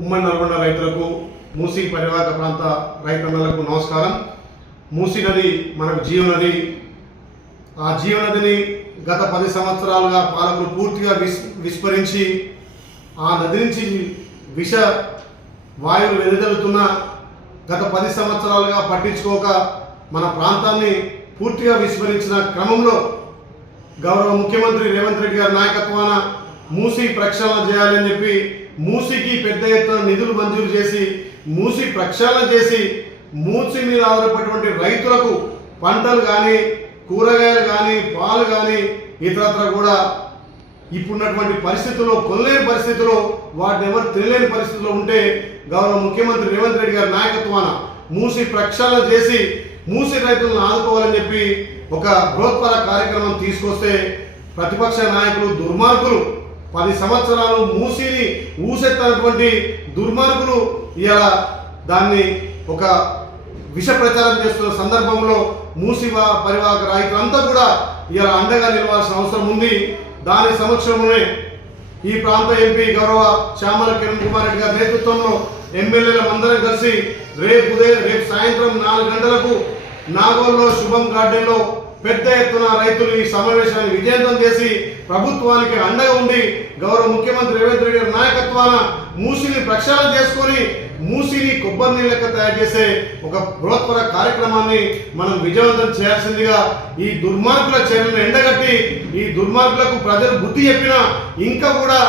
ఉమ్మడి నల్గొండ రైతులకు, మూసీ పరివాహక ప్రాంత రైతన్నలకు నమస్కారం. మూసీ నది మనకు జీవనది. ఆ జీవనదిని గత 10 సంవత్సరాలుగా పాలకులు పూర్తిగా విస్మరించి ఆ నది నుంచి విష వాయువులు వెదజల్లుతున్న గత 10 సంవత్సరాలుగా పట్టించుకోక మన ప్రాంతాన్ని పూర్తిగా విస్మరించిన క్రమంలో గౌరవ ముఖ్యమంత్రి రేవంత్ రెడ్డి గారి నాయకత్వాన మూసీ ప్రక్షాళన చేయాలని చెప్పి మూసీకి పెద్ద ఎత్తున నిధులు మంజూరు చేసి మూసీ ప్రక్షాళన చేసి మూసీ మీద ఆధారపడినటువంటి రైతులకు పంటలు కానీ, కూరగాయలు కానీ, పాలు కానీ ఇతరత్ర కూడా ఇప్పుడున్నటువంటి పరిస్థితుల్లో కొనలేని పరిస్థితుల్లో వాటిని ఎవరు తెలియని పరిస్థితుల్లో ఉంటే గౌరవ ముఖ్యమంత్రి రేవంత్ రెడ్డి గారి నాయకత్వాన మూసీ ప్రక్షాళన చేసి మూసీ రైతులను ఆదుకోవాలని చెప్పి ఒక బృహత్పర కార్యక్రమం తీసుకొస్తే ప్రతిపక్ష నాయకులు దుర్మార్గులు 10 సంవత్సరాలు మూసీని ఊసెత్తనటువంటి దుర్మార్గులు ఇలా దాన్ని ఒక విష ప్రచారం చేస్తున్న సందర్భంలో మూసీ పరివాహక రైతులంతా కూడా ఇలా అండగా నిలవాల్సిన అవసరం ఉంది. దాని సమక్షంలోనే ఈ ప్రాంత ఎంపీ గౌరవ చామల కిరణ్ కుమార్ రెడ్డి గారి నేతృత్వంలో ఎమ్మెల్యేల అందరం కలిసి రేపు సాయంత్రం 4 గంటలకు నాగోల్లో శుభం గార్డెన్లో పెద్ద ఎత్తున రైతులు ఈ సమావేశాన్ని విజయవంతం చేసి ప్రభుత్వానికి అండగా ఉండి గౌరవ ముఖ్యమంత్రి రేవంత్ రెడ్డి గారి నాయకత్వాన మూసీని ప్రక్షాళన చేసుకొని మూసీని కొబ్బరి నీళ్ళక తయారు చేసే ఒక బృహత్పర కార్యక్రమాన్ని మనం విజయవంతం చేయాల్సిందిగా ఈ దుర్మార్గుల చర్యలను ఎండగట్టి ఈ దుర్మార్గులకు ప్రజలు బుద్ధి చెప్పినా ఇంకా కూడా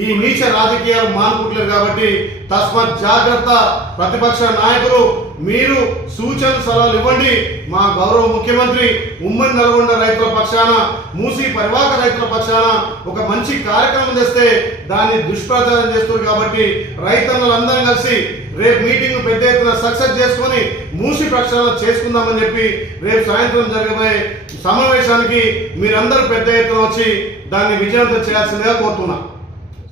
ఈ నీచ రాజకీయాలు మానుకుంటున్నారు. కాబట్టి తస్మాత్ జాగ్రత్త. ప్రతిపక్ష నాయకులు మీరు సూచన సలహాలు ఇవ్వండి. మా గౌరవ ముఖ్యమంత్రి ఉమ్మడి నల్గొండ రైతుల పక్షాన, మూసీ పరివాహక రైతుల పక్షాన ఒక మంచి కార్యక్రమం చేస్తే దాన్ని దుష్ప్రచారం చేస్తున్నారు. కాబట్టి రైతన్నలందరం కలిసి రేపు మీటింగ్ పెద్ద ఎత్తున సక్సెస్ చేసుకొని మూసీ ప్రక్షాళన చేసుకుందామని చెప్పి రేపు సాయంత్రం జరగబోయే సమావేశానికి మీరందరూ పెద్ద ఎత్తున వచ్చి దాన్ని విజయవంతం చేయాల్సిందిగా కోరుతున్నా.